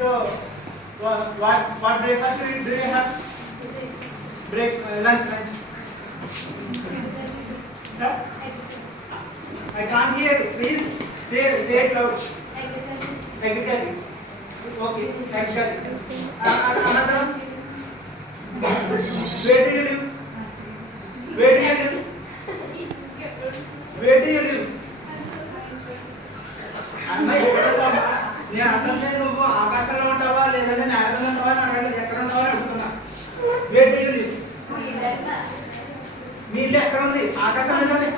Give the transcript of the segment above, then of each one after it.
So, what breakfast do you have? Lunch. Sir? I can't hear. Please say it loud. Egg curry. Okay, egg curry. Another one? Where do you live? Where do you live? అమ్మాయి ఎక్కడ ఉంటావా? నేను అంటే నువ్వు ఆకాశంలో ఉంటావా లేదంటే నేలలో ఉంటావా అని అడగలేదు. ఎక్కడ ఉంటావా అని అడుగుతున్నా. Where do you live? మీ ఇల్లు ఎక్కడ ఉంది? ఆకాశం మీద ఉంది.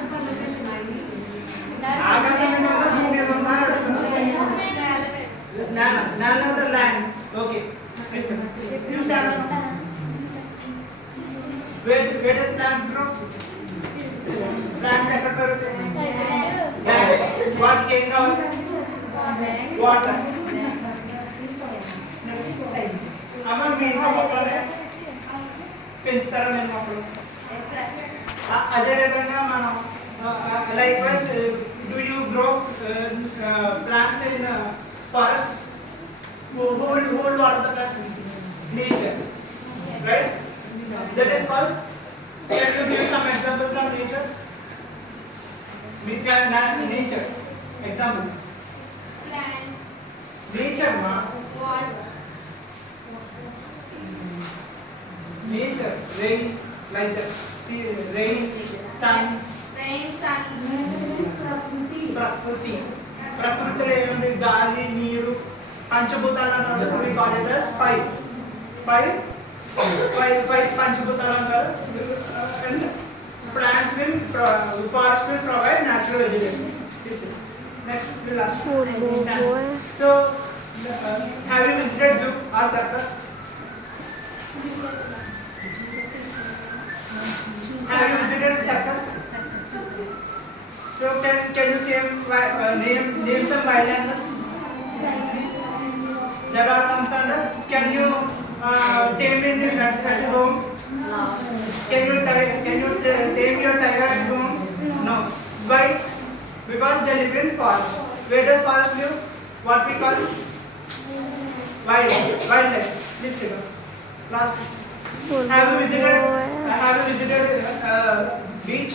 ఆకాశం మీద ఉందా భూమి మీద ఉందా అని అడుగుతున్నా. నేల అంటే land. Okay. Where does plants grow? Plants ఎక్కడ పెరుగుతాయి? వాటికి ఏం కావాలి? వాటర్. అమ్మ మీ ఇంట్లో మొక్కలనే పెంచుతారా మీరు మొక్కలు? అదే విధంగా మనం like wise do you grow plants in forest? Who will water the plants? Nature, right? That is called. Can you give some examples of nature? Nature. Examples. Plant. Nature, ma. Water. Nature. Rain, like that. See, rain, sun. Rain, sun. Prakriti. ప్రకృతిలో ఏముంది? గాలి, నీరు, పంచభూతాలు అన్నారు. We call it as five పంచభూతాలు అంటారు. Plants will, forest will provide natural vegetation. Next, we'll ask. So, have you visited zoo or circus? Have you visited circus? So, can you say name some wild animals that are comes under? Can you tame it at home? No. Can you tame your tiger at home? No. Why? Because they live in forest. Where does forest live? What we call wildlife. Please sit down. Last. Have you visited beach?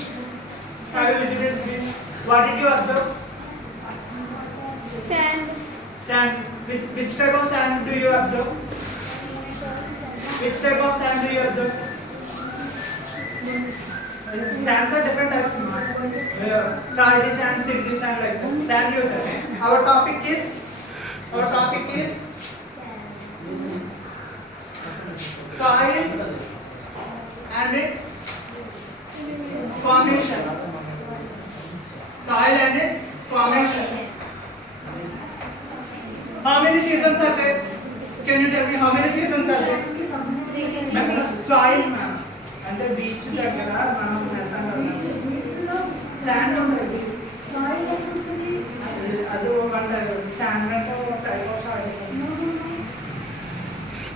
Have you visited beach? What did you observe? Sand. Which type of sand do you observe? Which type of sand do you observe? Sands are different types. Salty sand, silty sand, like that. Sand you said. Our topic is soil and its formation. Soil and its formation. How many seasons are there? Can you tell me how many seasons are there? Soil, ma'am. And the beach దగ్గర మనం వెళ్తాం కదా. Sand ఉంటుంది. అది ఒక sand అంటే ఒక type of soil.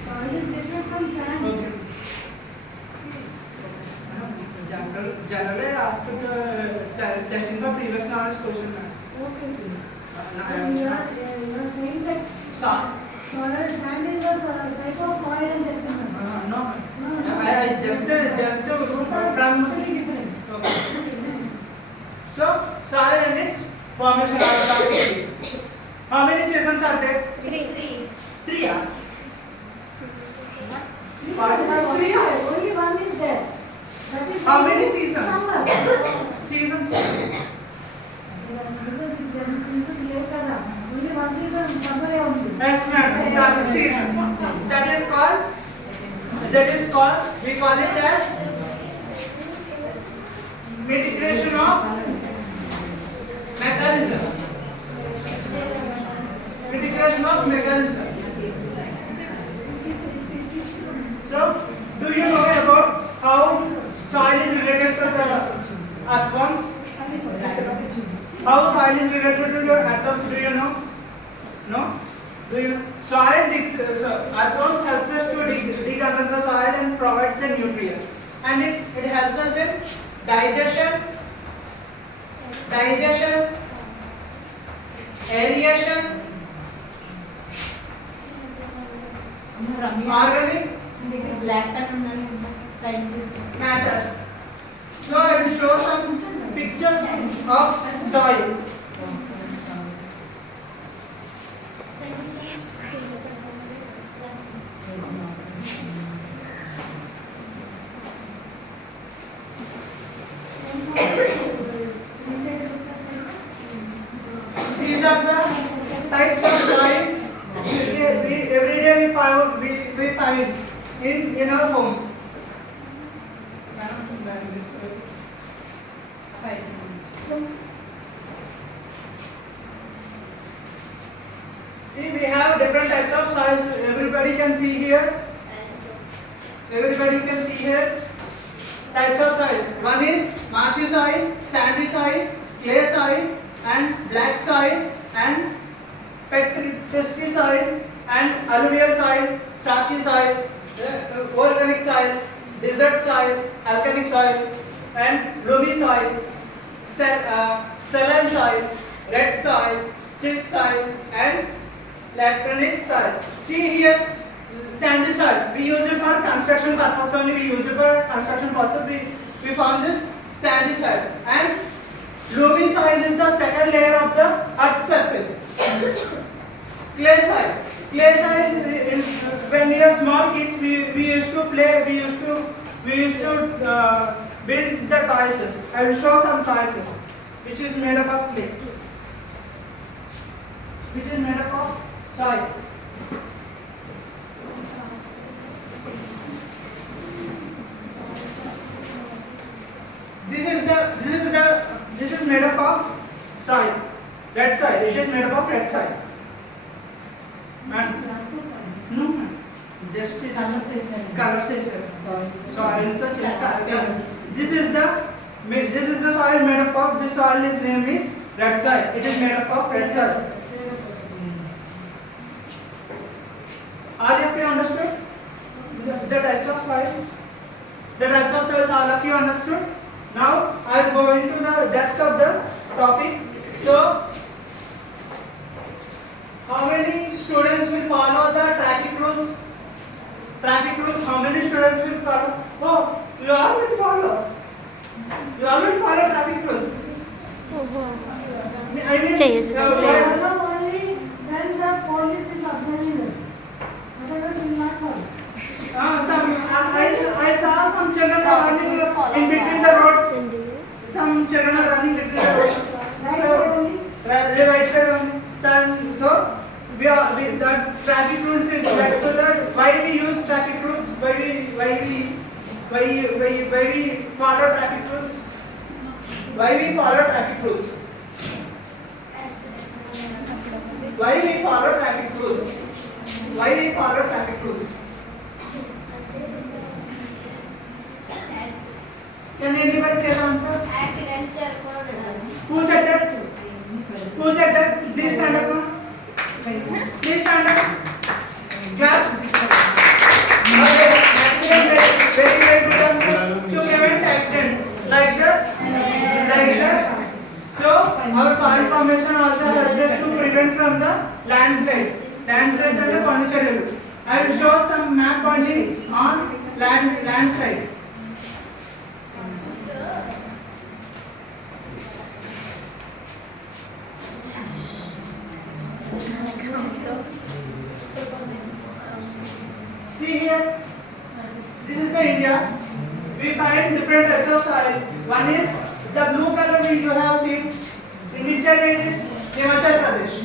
Soil is different from sand. Generally asked testing the previous knowledge question. Okay. You are saying that soil sand is a type of soil and No. I just from. Okay. So soil and its formation are topic. How many seasons are there? Three. Only one is there. That is How many seasons? Summer. Seasons. Seasons later. Only one season summer only. Yes, ma'am. Summer season. That is called. We call it as mitigation of mechanism. Mitigation of mechanism. So, do you know about how soil is related to the earthworms? How soil is related to the earthworms? Do you know? No? Do you know? Earthworms helps us to dig under the soil and provides the nutrients. And it helps us in digestion, aeration, Organic బ్లాక్ టన్ ఉందని side చేసుకో matters. So I will show some pictures of soil. These are the types of soils every day we find in our home. See, we have different types of soils. Everybody can see here. Everybody can see here. Types of soil. One is marshy soil, sandy soil, clay soil, and black soil, and pesky soil, and alluvial soil, chalky soil, volcanic soil, desert soil, alkalic soil, and loamy soil, saline soil, red soil, silt soil, and laterite soil. See here, sandy soil. We use it for construction purpose only. We use it for construction purpose. We found this sandy soil. And loamy soil is the second layer of the earth surface. Clay soil. Clay soil. When we are small kids, we used to play. We used to build the toys. I will show some toys, which is made up of clay. Which is made up of soil. This is made up of soil. Red soil. It is made up of red soil. And no, just color soil. This is the soil made up of. This soil is name is red soil. It is made up of red soil. All of you understood the types of soils? The types of soils all of you understood? Now I will go into the depth of the topic. So, how many students will follow the traffic rules? Traffic rules, how many students will follow? Oh, you all will follow. You all will follow traffic rules. I mean, follow only when the police is observing us. Otherwise we will not follow. I saw some children are running in between the roads. Some children are running between the roads. Right side only? Right side only. So the traffic rules is back to the why we use traffic rules. Why we follow traffic rules. Why we follow traffic rules. Why we follow traffic rules. Why we follow traffic rules. Can anybody say the answer? Accidents are Who said that? Who said that? Please stand up now. Please stand up. Clap. Okay. Accident. Very good answer. To prevent accidents. Like that. So our soil formation also helps us to prevent from the landslides. Landslides and the furniture erosion. I will show some map pointing on landslides. See here, this is the India. We find different types of soil. One is the blue color you have seen. In which area it is? Himachal Pradesh.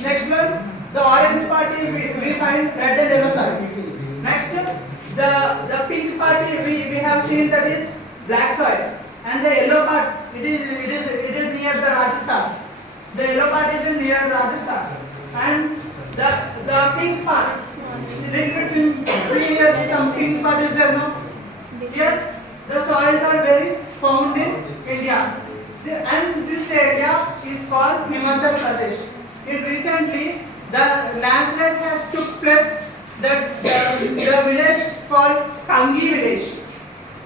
Next one, the orange part is we find red and yellow soil. Next, the pink part we have seen that is black soil. And the yellow part it is near the Rajasthan. The yellow part is near Rajasthan. And the pink part. Little bit here, some pink part is there now. Here, the soils are very found in India. And this area is called Himachal Pradesh. Recently, the landslide has took place. The village called Pangi village.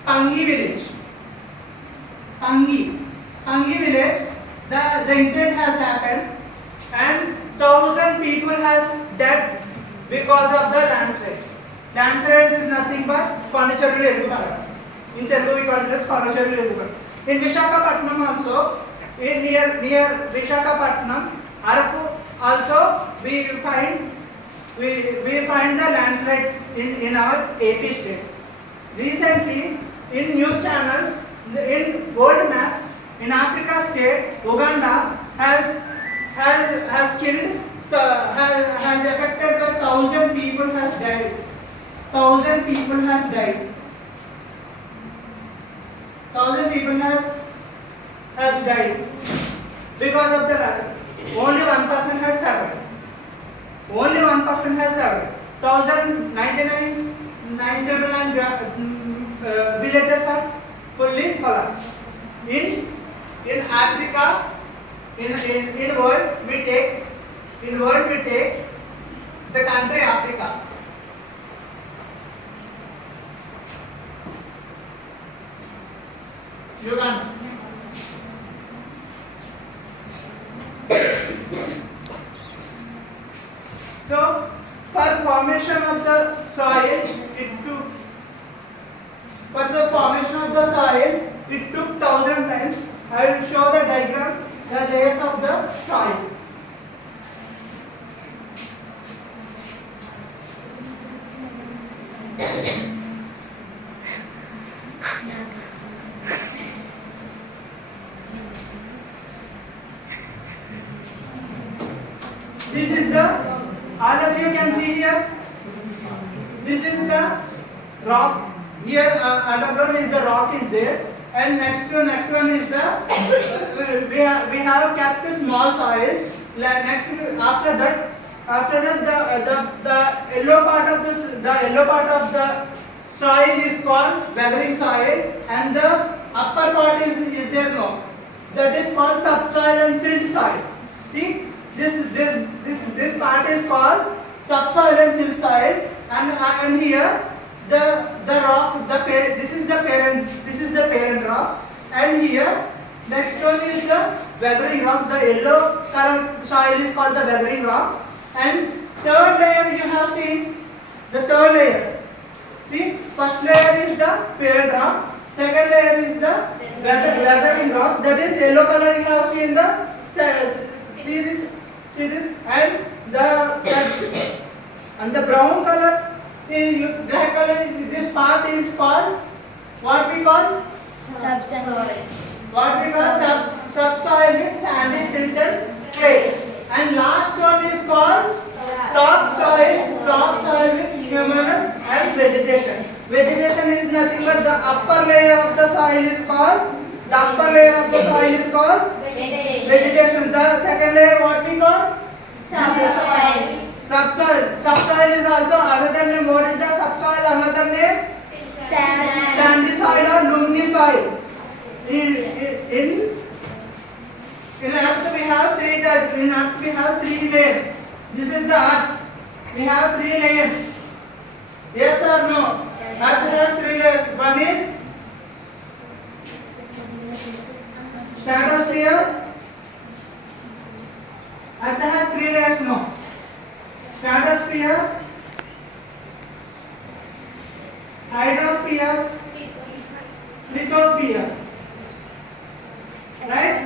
Pangi village. Pangi village. The incident has happened, and 1,000 people has died because of the landslides. Landslides is nothing but Pondicherry Erupara. In Telugu we call it as Pondicherry Erupara. In Visakhapatnam also, near Visakhapatnam, Araku also we find the landslides in our AP state. Recently, in news channels, in world map, in Africa state, Uganda has killed, has affected by 1,000 people has died. 1,000 people has died. 1,000 people has died because of the landslide. Only one person has survived. Only one person has survived. 999 villages are fully collapsed. In Africa, in world we take the country Africa. Uganda. So, for formation of the soil, it took 1,000 times. I will show the diagram, the layers of the soil. This is the, all of you can see here, this is the rock. Here underground is the rock is there, and next one is the we have kept small soils. After that the yellow part of the soil is called weathering soil, and the upper part is there no. That is called subsoil and silt soil. See, this part is called subsoil and silt soil, and here the rock, this is the parent rock, and here next one is the weathering rock. The yellow color soil is called the weathering rock, and third layer you have seen the third layer. See, first layer is the parent rock, second layer is the weathering rock. That is yellow color you have seen the cells. See this, and the brown color. Black color, this part is called what we call Subsoil. Subsoil with sandy silt and clay. And last one is called topsoil with humus and vegetation. Vegetation is nothing but the upper layer of the soil is called vegetation. The second layer what we call Subsoil. Subsoil is also another name. What is the subsoil? Another name? Sandy soil or loamy soil. In earth we have three types. In earth we have 3 layers. This is the earth. We have 3 layers. Yes or no? Earth has 3 layers. One is stratosphere. Earth has 3 layers. No. Stratosphere, hydrosphere, lithosphere. Right?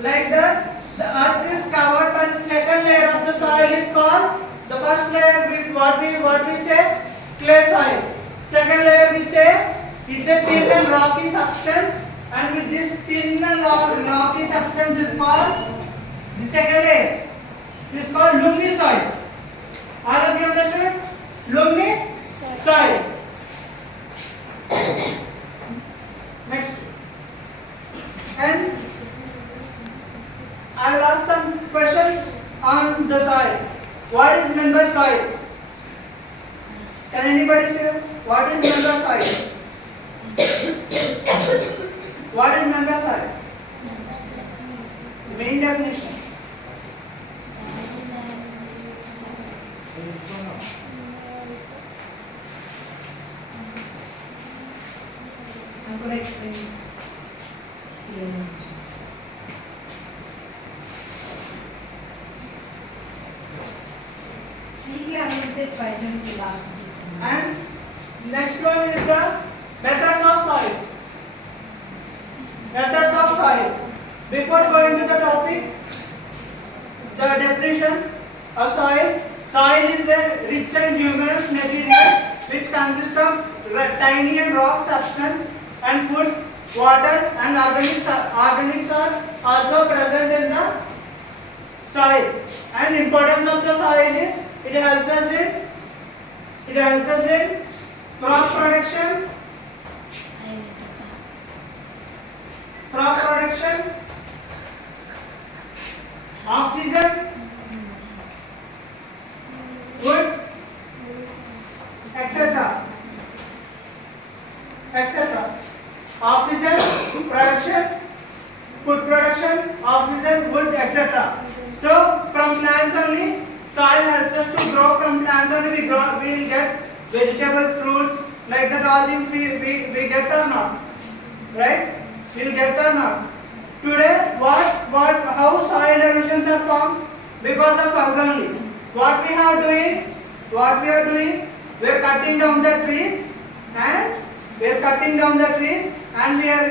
Like that, the earth is covered by the second layer of the soil is called, the first layer with what we say, clay soil. Second layer we say it's a thin and rocky substance, and with this thin and rocky substance is called the second layer is called loamy soil. All of you understand? Loamy soil. Next. And I will ask some questions on the soil. What is meant by soil? Can anybody say what is meant by soil? What is meant by soil? Main definition. I'm going to explain. And next one is the methods of soil. Methods of soil. Before going to the topic, the definition of soil. Soil is a rich and humus material which consists of tiny and rock substance and food, water and organics are also present in the soil. And importance of the soil is it helps us in crop production, oxygen, wood, etc. Oxygen production, food production, oxygen, wood, etc. So from plants only, soil helps us to grow. From plants only we will get vegetable, fruits, like that. All things we get or not, right? We'll get or not. Today, how soil erosions are formed? Because of us only. What we are doing, we are cutting down the trees and we are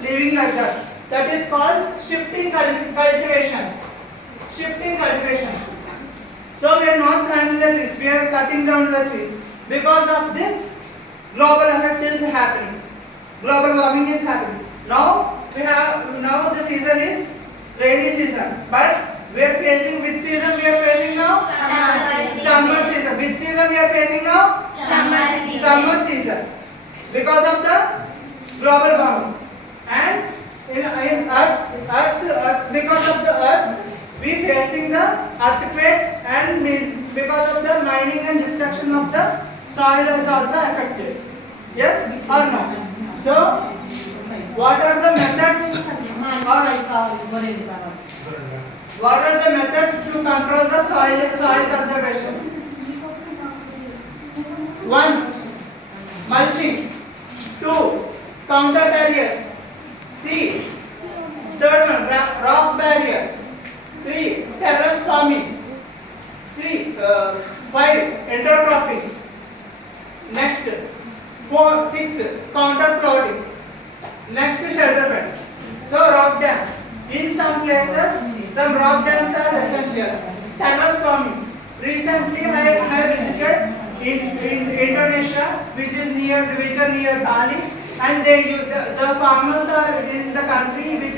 living like that. That is called shifting cultivation. So we are not planting the trees, we are cutting down the trees. Because of this, global effect is happening. Global warming is happening. Now the season is rainy season, but we are facing which season we are facing now? Summer season. Which season we are facing now? Summer season. Because of the global warming. And in earth, because of the earth, we facing the earthquakes, and because of the mining and destruction of the soil is also affected. Yes or no? So, what are the methods? What are the methods to control the soil conservation? 1. Mulching. 2. Counter barriers. C. Third one, rock barrier. 3. Terrace farming. 5. Intercropping. Next, 6. Counter plotting. Next, shelter beds. So, rock dam. In some places, some rock dams are essential. Terrace farming. Recently, I visited in Indonesia, which are near Bali, and the farmers are in the country which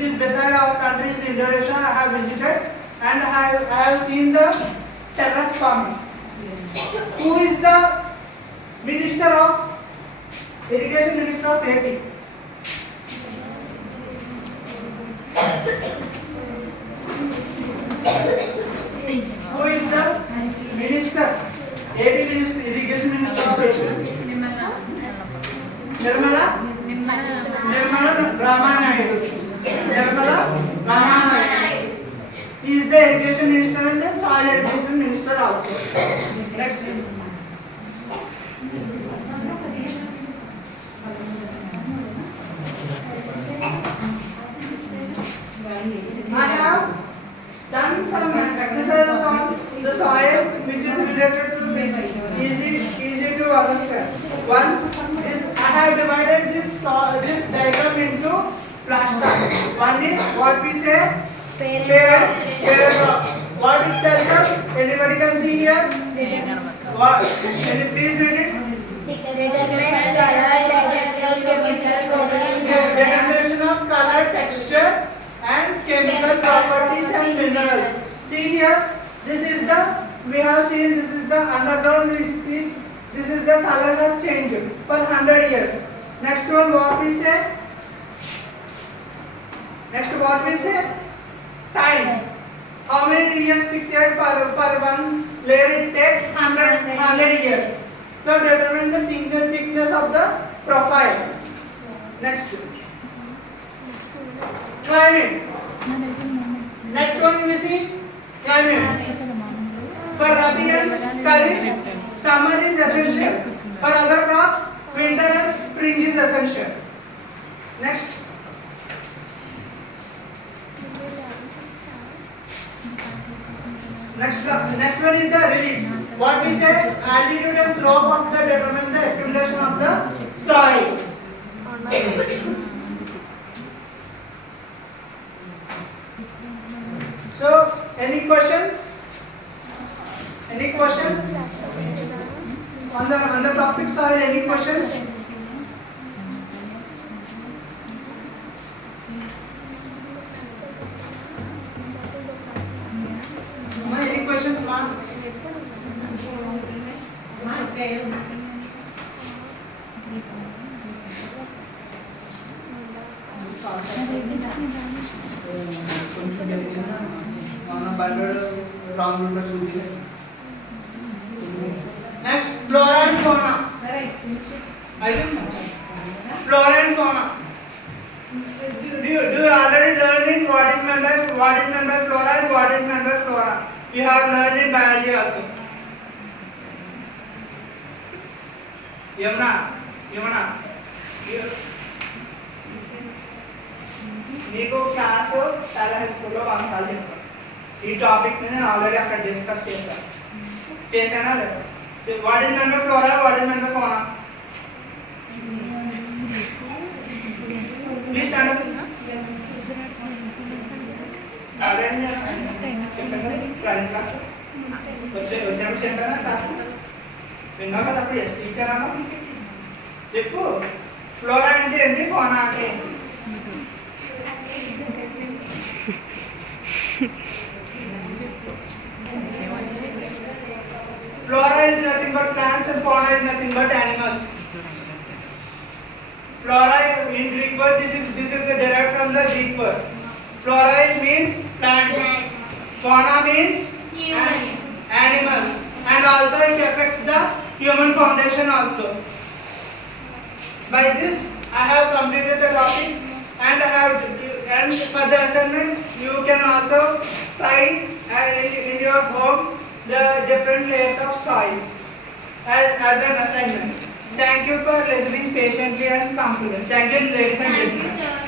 is beside our country is Indonesia. I have visited and I have seen the terrace farming. Who is the irrigation minister of AP? Who is the minister? AP minister, irrigation minister of AP? Nirmala Ramanayadu. He is the irrigation minister and the soil irrigation minister also. Next. I have done some exercises on the soil which is related to easy to understand. Once I have divided this diagram into flashcards. One is what we say parent rock. What it tells us? Anybody can see here? What? Can you please read it? Determination of color, texture and chemical properties and minerals. See here, this is the underground. We see this is the color has changed for 100 years. Next one, what we say? Time. How many years it takes for one layer? It takes 100 years. So determine the thickness of the profile. Next. Climate. Next one we see climate. For Rabi and Kharif, summer is essential. For other crops, winter and spring is essential. Next. Next one is the relief. What we say, altitude and slope of the determine the accumulation of the soil. So, any questions? Any questions on the topic soil? Any questions? Any questions, ma'am? కొంచెం జరిగిందా మన బయట wrong రూట్లో చూసి next flora and fauna flora and fauna do you already learn in what is meant by flora and what is meant by flora? You have learned in biology also. Yamuna నీకు class చాలా high స్కూల్లో 100 సార్లు చెప్పాను. ఈ topic నేను already అక్కడ discuss చేశానా లేదా? What is meant by flora, what is meant by fauna? Please stand up. Already చెప్పాను ప్రైవేట్ క్లాస్ వచ్చినప్పుడు చెప్పానా క్లాస్ విన్నావు కదా అప్పుడు ఎస్ టీచర్ అన్నా చెప్పు. ఫ్లోరా అంటే ఏంటి, ఫౌనా అంటే ఏంటి? Flora is nothing but plants and fauna is nothing but animals. Flora in Greek word, this is derived from the Greek word. Flora means plants. Fauna means animals, and also it affects the human foundation also. By this I have completed the topic, and for the assignment you can also try in your home the different layers of soil as an assignment. Thank you for listening patiently and confidently. Thank you, ladies and gentlemen.